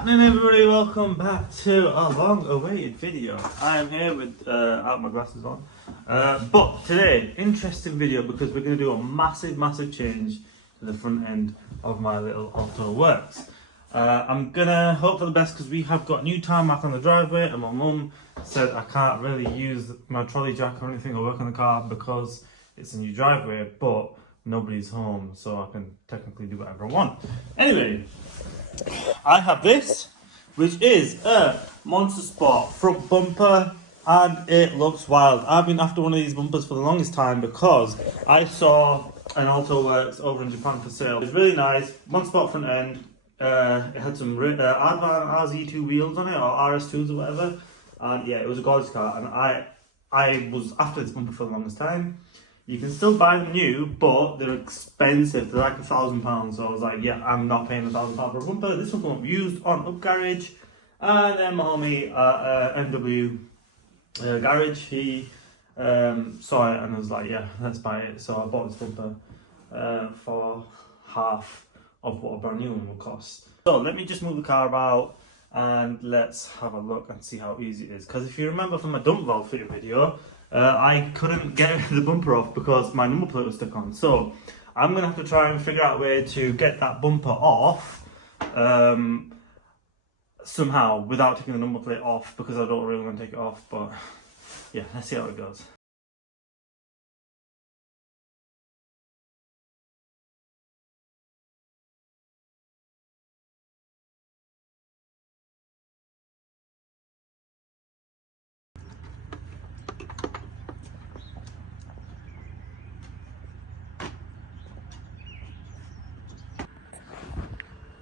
Happening, everybody? Welcome back to a long-awaited video. I am here with out my glasses on, but today interesting video because we're going to do a massive change to the front end of my little Alto Works. I'm gonna hope for the best because we have got new tarmac on the driveway, and my mum said I can't really use my trolley jack or anything or work on the car because it's a new driveway, but nobody's home, so I can technically do whatever I want. Anyway, I have this, which is a MONSTERSPORT front bumper, and it looks wild. I've been after one of these bumpers for the longest time because I saw an Alto Works over in Japan for sale. It's really nice, MONSTERSPORT front end. It had some Aardman RZ2 wheels on it, or RS2s or whatever, and yeah, it was a gorgeous car, and I was after this bumper for the longest time. You can still buy them new, but they're expensive. They're like £1,000. So I was like, yeah, I'm not paying £1,000 for a bumper. This one got used on Up Garage. And then my homie at MW Garage, he saw it and was like, yeah, let's buy it. So I bought this bumper for half of what a brand new one would cost. So let me just move the car out and let's have a look and see how easy it is. Because if you remember from my dump valve fitting video, I couldn't get the bumper off because my number plate was stuck on. So I'm going to have to try and figure out a way to get that bumper off somehow without taking the number plate off, because I don't really want to take it off. But yeah, let's see how it goes.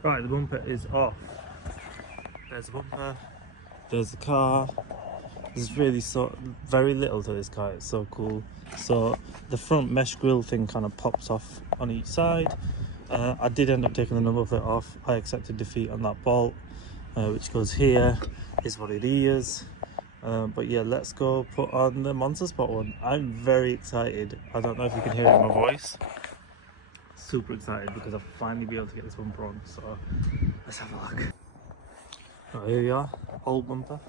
Right, the bumper is off. There's the bumper, there's the car. There's really very little to this car, it's so cool. So the front mesh grille thing kind of pops off on each side. I did end up taking the number plate off. I accepted defeat on that bolt, which goes here, is what it is. But yeah, let's go put on the MONSTERSPORT one. I'm very excited. I don't know if you can hear it in my voice. Super excited because I'll finally be able to get this bumper on, so let's have a look. Right, here we are. Old bumper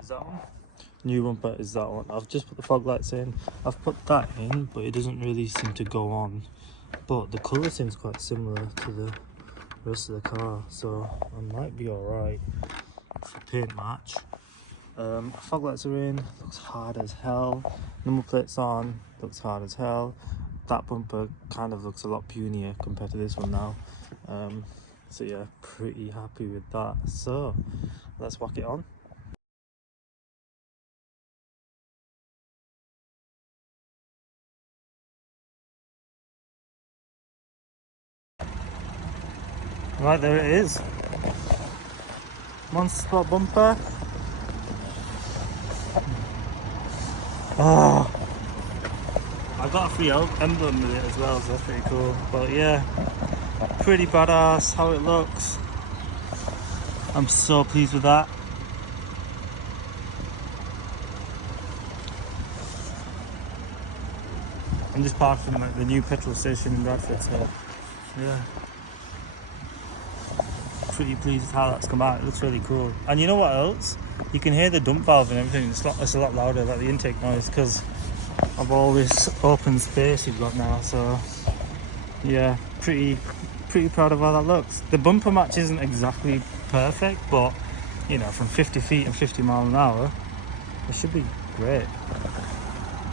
is that one, new bumper is that one. I've just put the fog lights in, I've put that in, but it doesn't really seem to go on, but the colour seems quite similar to the rest of the car, so I might be alright for paint match. Fog lights are in, looks hard as hell. Number plates on, looks hard as hell. That bumper kind of looks a lot punier compared to this one now. So yeah, pretty happy with that. So let's whack it on. Right, there it is. MONSTERSPORT bumper. Oh, I got a free emblem with it as well, so that's pretty cool. But yeah, pretty badass how it looks. I'm so pleased with that. I'm just parked from the new petrol station in Bradford, so yeah, pretty pleased with how that's come out. It looks really cool. And you know what else? You can hear the dump valve and everything. It's a lot louder, like the intake noise, because of all this open space you've got now. So yeah, pretty proud of how that looks. The bumper match isn't exactly perfect, but you know, from 50 feet and 50 miles an hour, it should be great.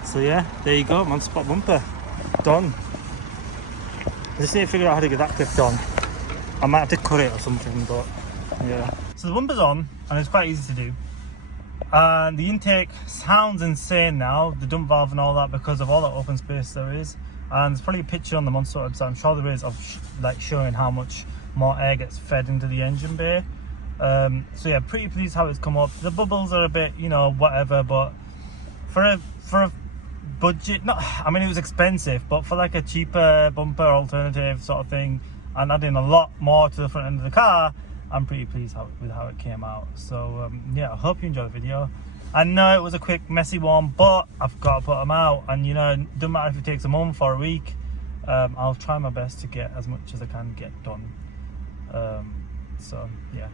So yeah, there you go, MONSTERSPORT bumper done. I just need to figure out how to get that clipped on. I might have to cut it or something, but yeah. So the bumper's on and it's quite easy to do. And the intake sounds insane now, the dump valve and all that, because of all that open space there is. And there's probably a picture on the MONSTERSPORT website, I'm sure there is, of like showing how much more air gets fed into the engine bay. So yeah, pretty pleased how it's come up. The bubbles are a bit, you know, whatever, but for a budget, not, I mean, it was expensive, but for like a cheaper bumper alternative sort of thing, and adding a lot more to the front end of the car, I'm pretty pleased with how it came out. So yeah, I hope you enjoyed the video. I know it was a quick messy one, but I've got to put them out, and you know, it doesn't matter if it takes a month or a week. I'll try my best to get as much as I can get done. So yeah,